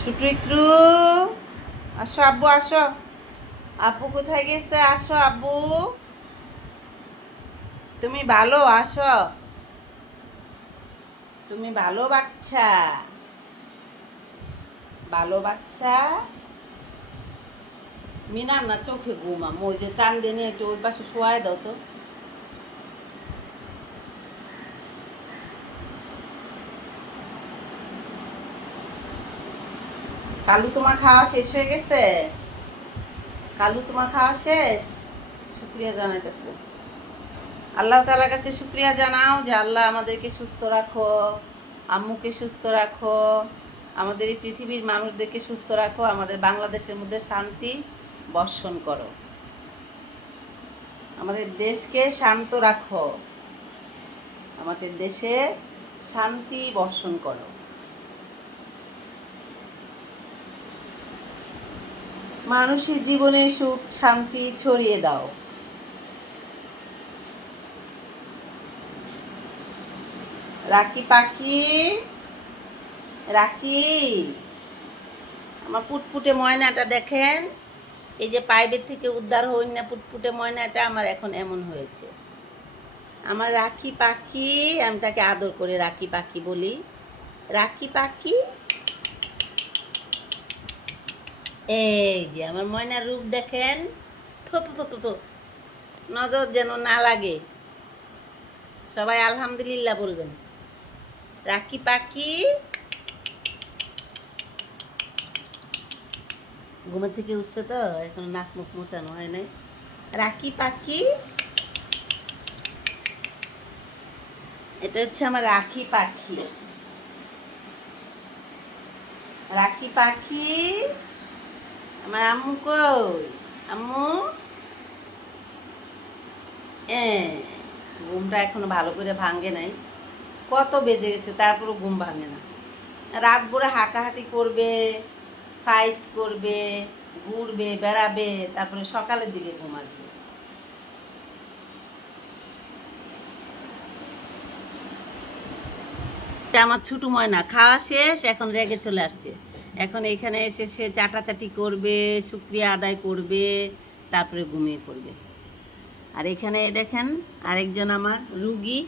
ছোট ইকরু, আসো আব্বু আসো। আব্বু কোথায় গেছে? আসো আব্বু, তুমি ভালো আসো। তুমি ভালো বাচ্চা, ভালো বাচ্চা। মিনার না চোখে ঘুম, আম্মু ওই যে টান দিয়ে নিয়ে একটু ওই পাশে শোয়াই দাও তো। কালু তোমার খাওয়া শেষ হয়ে গেছে? কালু তোমার খাওয়া শেষ? শুক্রিয়া জানাইতেছে। আল্লাহ তাআলার কাছে শুক্রিয়া জানাও যে আল্লাহ আমাদেরকে সুস্থ রাখো, আম্মুকে সুস্থ রাখো, আমাদের এই পৃথিবীর মানুষদেরকে সুস্থ রাখো, আমাদের বাংলাদেশের মধ্যে শান্তি বর্ষণ করো, আমাদের দেশকে শান্ত রাখো, আমাদের দেশে শান্তি বর্ষণ করো। মানুষের জীবনে সুখ শান্তি ছড়িয়ে দাও। রাকি পাখি, রাকি, আমার পুটপুটে ময়নাটা দেখেন, এই যে পাইপের থেকে উদ্ধার হই না পুটপুটে ময়নাটা আমার এখন এমন হয়েছে। আমার রাখি পাখি, আমি তাকে আদর করে রাখি পাখি বলি। রাখি পাখি, এই যে আমার ময়নার রূপ দেখেন। থো থো থো থো থো, নজর যেন না লাগে। সবাই আলহামদুলিল্লাহ বলবেন। রাখি পাখি ঘুমের থেকে উঠছে তো, এখন নাক মুখ মোচানো হয় নাই। রাখি পাখি, এটা হচ্ছে আমার রাখি পাখি। রাখি পাখি, আমার আম্মু কই? আম্মু, ঘুমটা এখনো ভালো করে ভাঙে নাই, কত বেজে গেছে তারপরও ঘুম ভাঙে না। রাত ভরে হাঁটাহাঁটি করবে, ফাইট করবে, ঘুরবে বেড়াবে, তারপরে সকালের দিকে ঘুম আসবে। আমার ছোট ময়না খাওয়া শেষ, এখন রেগে চলে আসছে। এখন এখানে এসে সে চাটাচাটি করবে, শুক্রিয়া আদায় করবে, তারপরে ঘুমিয়ে পড়বে। আর এখানে দেখেন আরেকজন আমার রুগী,